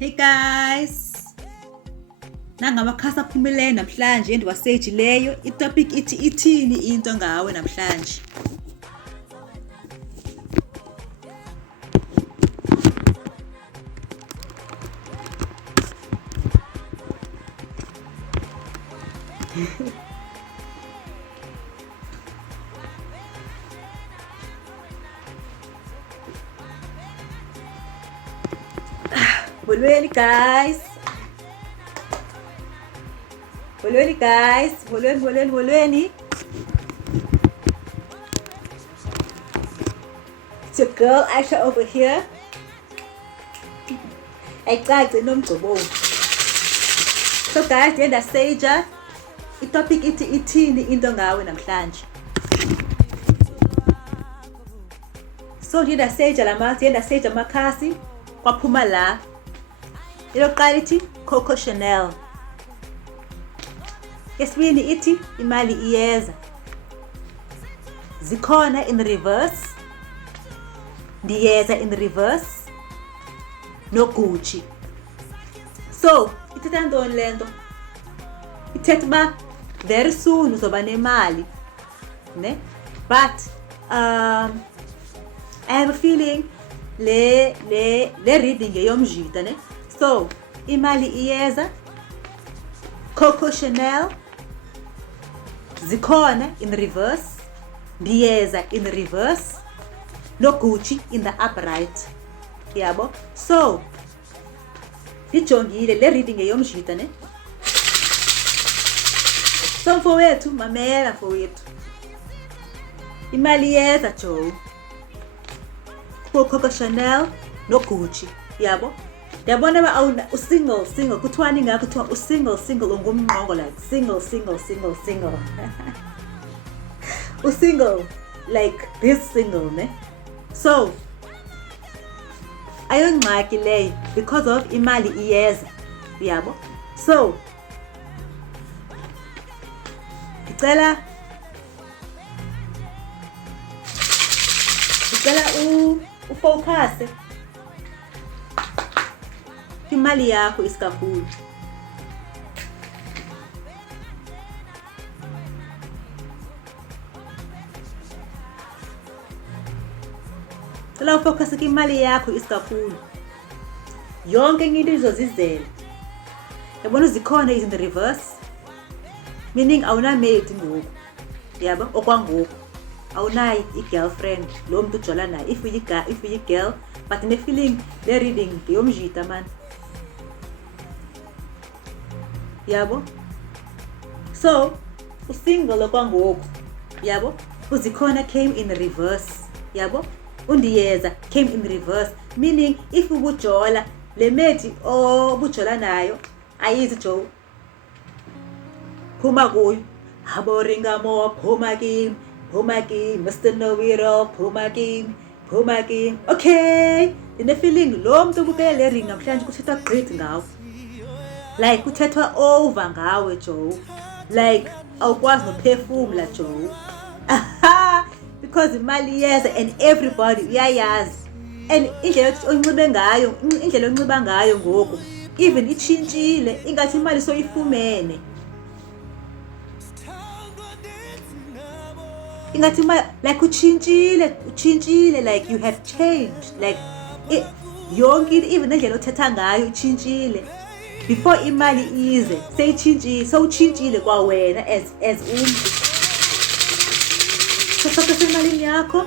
Hey guys, nangamakhasi aphumelele namhlanje endiwasejileyo. Itopic ithi ithini into ngawe namhlanje? Molweni guys. Molweni. It's your girl Aisha over here. Ayicaci nomgcobo. So guys, yenda seja. Itopic ithi ithini into ngawe namhlanje. So yenda seja makhasi kwaphuma la. Ilokuqala ithi Coco Chanel. Yesibini ithi imali iyeza. Zikhona in reverse. Ndiyeza in reverse. No Gucci. So, ithetha ntoni le nto? Ithetha uba very soon uzoba nemali. Ne? But I have a feeling le reading yomjita, ne? So, imali iyeza, Coco Chanel, zikhona in reverse, ndiyeza in reverse, no Gucci in the upright. Yabo? So, dijongile le reading yomjita, ne? So mfowethu, mamela mfowethu. Imali iyeza Joe. Coco Chanel, no Gucci. Yabo? Yabona ba single kuthiwani ngakho kuthiwa single ungumnqongo like single single like this single, ne? So ayongxaki leyo because of imali iyeza. Yabo? So ngicela ufocus imali yakho isikakhulu. Cela ufocus imali yakho isikakhulu. Yonke into izozizela. Yabona zikhona in the reverse. Meaning awuna mate ngoku. Yabo okwangoku. Awunayi i-girlfriend lo muntu ujola naye if uyi girl but ne feeling le reading yomjita man. Yabo? So, usingle okwangoku. Yabo? Uzikhona came in reverse. Yabo? Undiyeza came in reverse. Meaning, if ubujola, le mate obujola nayo, ayizi Joe. Phuma kuyo. Haboringa mo, phuma kim, Mr. Know-it-all, phuma kim. Okay. Ine feeling, lo muntu ubukele le ring namhlanje kuthethwa great ngawo. Like kuthethwa over ngawe Joe. Like awukwazi nophefumula Joe. Because imali iyeza and everybody uyayazi. And indlela onxiba ngayo ngoku even itshintshile ingathi imali soyifumene. Ingathi imali like utshintshile like you have changed like yonke even indlela othetha ngayo itshintshile. Before imali ize sewutshintshile kwa wena as umntu. So focus emalini yakho.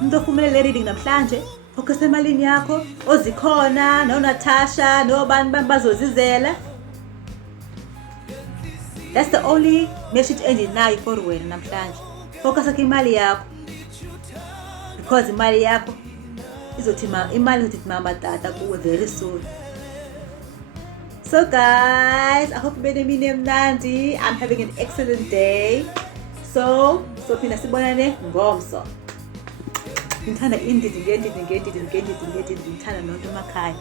Umuntu ofumene le reading namhlanje, focus emalini yakho. Ozikhona no Natasha nobani bazozizela. That's the only message endinayo for wena namhlanje. Focus imali yakho. Because imali yakho imali izothi mama tata kuwe very soon. So guys, I hope you made me mnandi. I'm having an excellent day. So phina sibonane ngomso. Ngithanda indidi ngethanda nonto emakhaya.